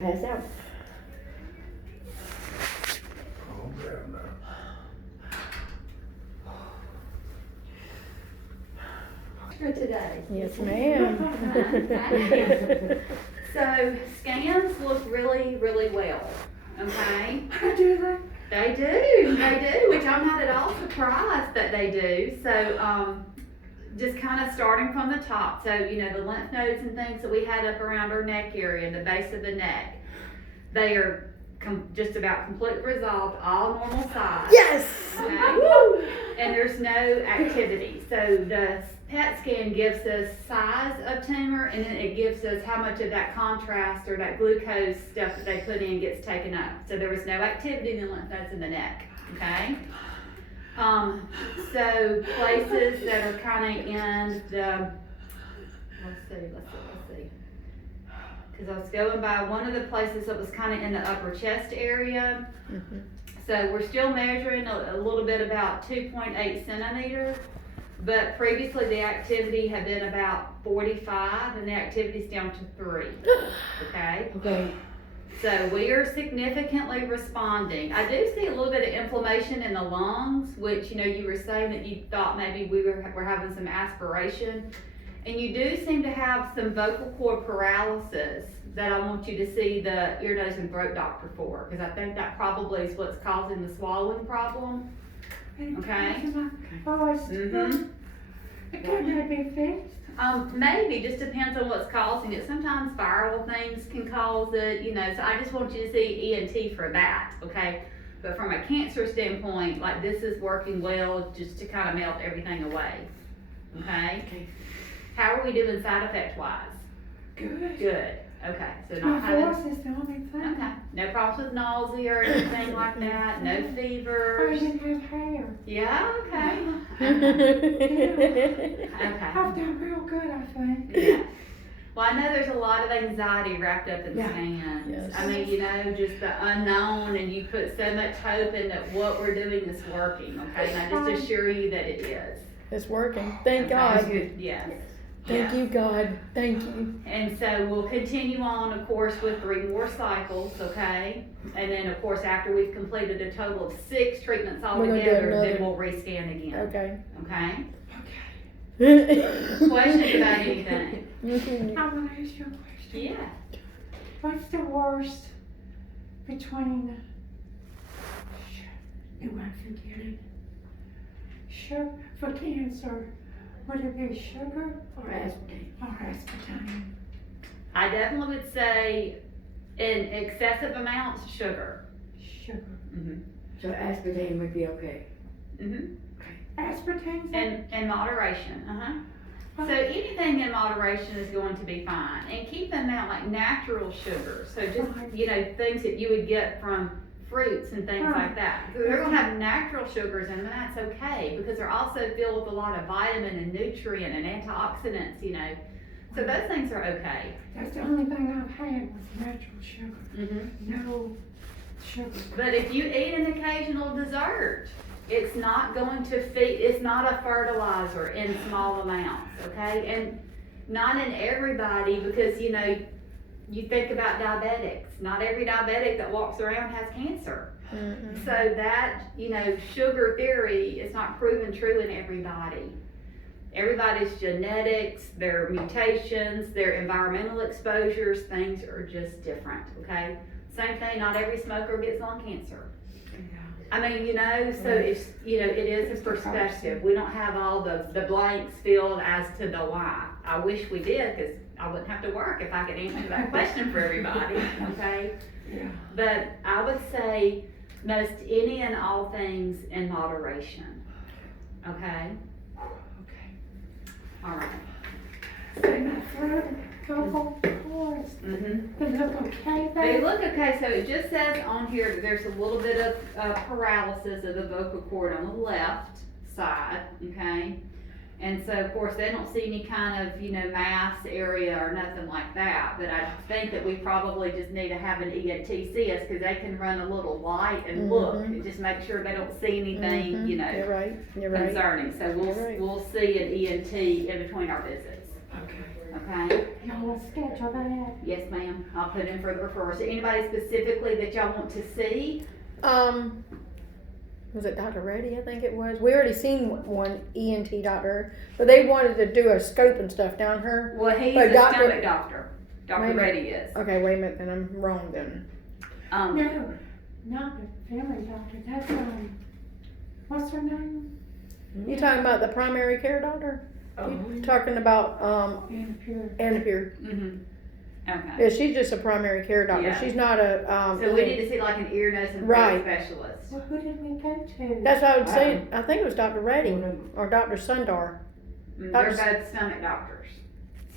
Pass out. Oh, damn now. For today. Yes, ma'am. So scans look really, really well, okay? Do they? They do, which I'm not at all surprised that they do. So, just kind of starting from the top. So, you know, the lymph nodes and things that we had up around our neck area, the base of the neck, they are just about completely resolved, all normal size. Yes! Okay? And there's no activity. So the PET scan gives us size of tumor, and then it gives us how much of that contrast or that glucose stuff that they put in gets taken up. So there was no activity in the lymph nodes in the neck, okay? So places that are kind of in the, let's see. Because I was going by one of the places that was kind of in the upper chest area. Mm-hmm. So we're still measuring a little bit about 2.8 centimeters, but previously the activity had been about 45 and the activity's down to 3, okay? Okay. So we are significantly responding. I do see a little bit of inflammation in the lungs, which, you know, you were saying that you thought maybe we were having some aspiration. And you do seem to have some vocal cord paralysis that I want you to see the ear, nose, and throat doctor for, because I think that probably is what's causing the swallowing problem. Okay. Mm-hmm. Can that be fixed? Maybe, just depends on what's causing it. Sometimes viral things can cause it, you know, so I just want you to see ENT for that, okay? But from a cancer standpoint, like, this is working well just to kind of melt everything away, okay? Okay. How are we doing side effect wise? Good. Good, okay, so My not having, voice is the only thing. okay, no problems with nausea or anything like that, no I fevers? didn't have hair. Yeah, okay. Okay. I've done real good, I think. Yeah. Well, I know there's a lot of anxiety wrapped up in Yeah. scans. Yes. I mean, you know, just the unknown, and you put so much hope in that what we're doing is working, okay? And I just assure you that it is. It's working. Thank Okay? God. Yes. Thank you, God. Thank you. And so we'll continue on, of course, with 3 more cycles, okay? And then, of course, after we've completed a total of 6 treatments We're gonna do altogether, then another. we'll rescan again, Okay. okay? Questions Questions about anything? I want to ask you a question. Yeah. What's the worst between, I'm forgetting, sugar for cancer? Would it be sugar Or aspartame. or aspartame? I definitely would say in excessive amounts, sugar. Sugar. Mm-hmm. So aspartame would be okay. Mm-hmm. Aspartame's And moderation. Uh-huh. So anything in moderation is going to be fine. And keep in mind, like, natural sugars. So just, you know, things that you would get from fruits and things like that. Because they're going to have natural sugars in them, and that's okay, because they're also filled with a lot of vitamin and nutrient and antioxidants, you know. So those things are okay. That's the only thing I've had was natural sugar. Mm-hmm. No sugar. But if you eat an occasional dessert, it's not going to feed, it's not a fertilizer in small amounts, okay? And not in everybody, because, you know, you think about diabetics. Not every diabetic that walks around has cancer. Mm-mm. So that, you know, sugar theory is not proven true in everybody. Everybody's genetics, their mutations, their environmental exposures, things are just different, okay? Same thing, not every smoker gets lung cancer. I mean, you know, so it's, you know, it is a perspective. We don't have all the blanks filled as to the why. I wish we did, because I wouldn't have to work if I could answer that question for everybody, okay? Yeah. But I would say most any and all things in moderation, okay? Okay. All right. Say my throat, vocal cords. Mm-hmm. They look okay They though? look okay, so it just says on here that there's a little bit of paralysis of the vocal cord on the left side, okay? And so, of course, they don't see any kind of, you know, mass area or nothing like that, but I think that we probably just need to have an ENT see us, because they can run a little light and look, and just make sure they don't see anything, you know, You're right. You're right. concerning. So You're right. we'll see an ENT in between our visits. Okay. Okay? Y'all will schedule that. Yes, ma'am. I'll put in for the referrals. Anybody specifically that y'all want to see? Was it Dr. Reddy? I think it was. We already seen one ENT doctor, but they wanted to do a scope and stuff down her. Well, he's But a stomach doctor. Dr. Wait a minute. Reddy is. Okay, wait a minute, then I'm wrong then. No, not the family doctor. That's, what's her name? You talking about the primary care doctor? You talking about Anna Pure. Anna Pure? Mm-hmm. Okay. Yeah, she's just a primary care doctor. Yeah. She's not a So we need to see like an ear, nose, and Right. throat specialist. Well, who did we go to? That's what I was saying. I think it was Dr. Reddy or Dr. Sundar. They're Dr. both stomach doctors.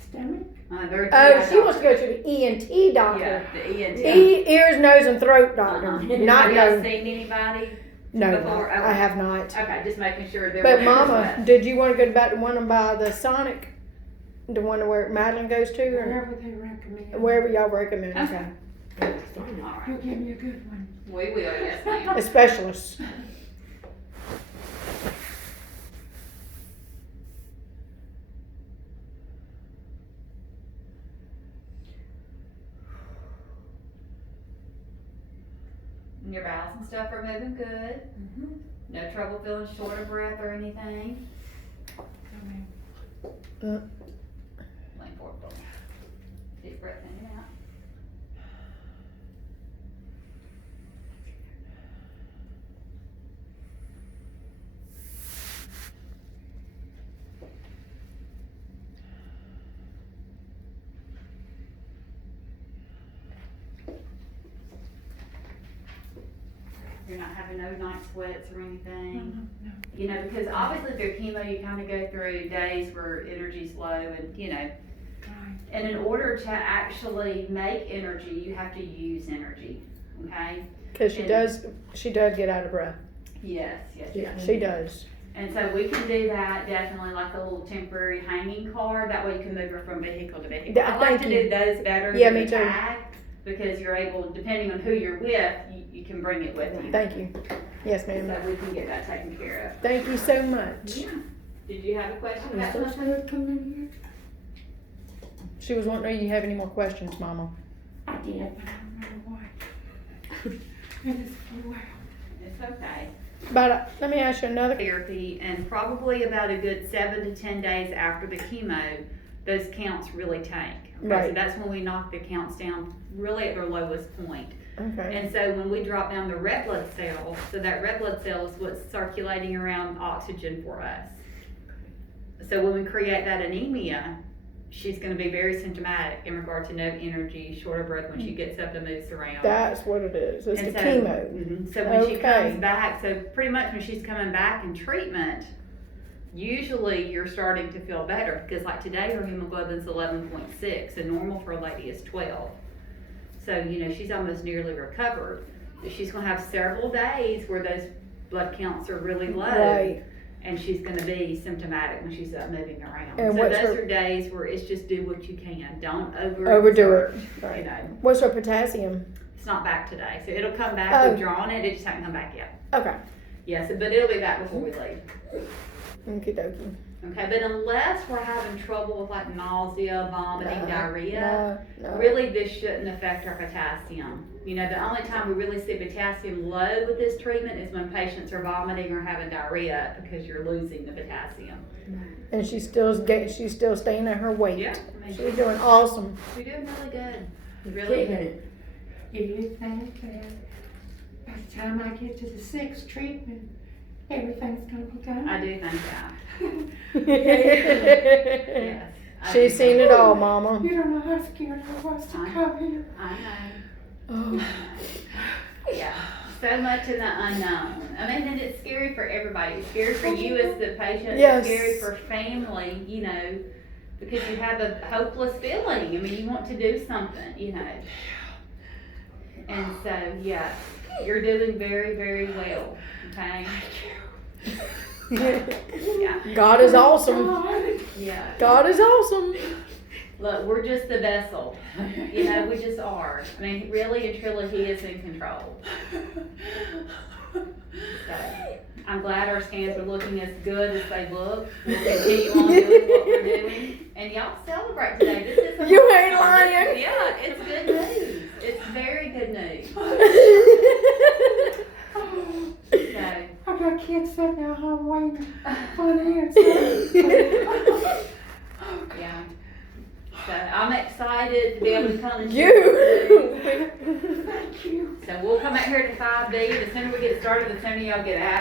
Stomach? They're Oh, she GI wants to go to the ENT doctor. Yeah, the ENT. Ears, nose, and throat doctor. Uh-huh. Not Have y'all no. seen anybody? No, before? I Okay. have not. Okay, just making sure they're. But aware Mama, of did you want to go back to one by the Sonic, the one where Madeline goes to, or Wherever they recommend. wherever y'all recommend? Okay. Okay. All right. You'll give me a good one. We will, yes, ma'am. A specialist. And your bowels and stuff are moving good. Mm-hmm. No trouble feeling short of breath or anything. Lean forward, Bill. Deep breath in and out. You're not having no night sweats or anything. No. You know, because obviously through chemo, you kind of go through days where energy's low and, you know, Right. and in order to actually make energy, you have to use energy, okay? Because she does get out of breath. Yes, yes, Yeah, yes. she does. And so we can do that definitely like a little temporary hanging car. That way you can move her from vehicle to vehicle. Yeah, I like thank to you. do those better Yeah, than me the too. tag because you're able, depending on who you're with, you can bring it with you. Thank you. Yes, So ma'am. we can get that taken care Thank you so much. of. Did you have a question about Yes, something? would come in here? She was wondering if you have any more questions, Mama. I did, but I don't remember what. It just flew out. It's okay. But let me ask you another. Therapy, and probably about a good 7 to 10 days after the chemo, those counts really tank. Okay? So Right. that's when we knock the counts down really at their lowest point. Okay. And so when we drop down the red blood cell, so that red blood cell is what's circulating around oxygen for us. So when we create that anemia, she's going to be very symptomatic in regard to no energy, short of breath when she gets up and moves around. That's what it is. It's And the so- chemo. Mhm. So when she Okay. comes back, so pretty much when she's coming back in treatment, usually you're starting to feel better because like today her hemoglobin's 11.6 and normal for a lady is 12. So, you know, she's almost nearly recovered. She's gonna have several days where those blood counts are really low. Right. And she's gonna be symptomatic when she's up moving around. And so what's those her- are days where it's just do what you can. Don't Overdo it. You Right. know, What's her potassium? it's not back today. So it'll come back. Oh. We've drawn it. It just hasn't come back yet. Okay. Yes, but it'll be back before we leave. Okie dokie. Okay, but unless we're having trouble with like nausea, vomiting, diarrhea, No. really this shouldn't affect our potassium. You know, the only time we really see potassium low with this treatment is when patients are vomiting or having diarrhea because you're losing the potassium. And she's still staying at her weight. Yeah, I mean, She's doing awesome. you're doing really good. Really good. Do you think that by the time I get to the 6th treatment, everything's gonna be done? I do think that. Yes. I She's do seen think it all, Mama. You don't know how scared I was to come here. I know. Oh. Yeah, so much in the unknown. I mean, and it's scary for everybody. It's scary for you as the patient. Yes. It's scary for family, you know, because you have a hopeless feeling. I mean, you want to do something, you know. And so, yeah, you're doing very, very well, okay? Yeah, God is awesome. yeah. God is awesome. Look, we're just the vessel. You know, we just are. I mean, really and truly, he is in control. So, I'm glad our scans are looking as good as they look. We'll continue on doing what we're doing. And y'all celebrate today. This is a You ain't milestone. lying. Yeah, it's good news. It's very good news. So, I got kids sitting at home waiting for an answer. yeah. So I'm excited to be able to come and You. Thank you. So we'll come out here to 5B. The sooner we get started, the sooner y'all get out.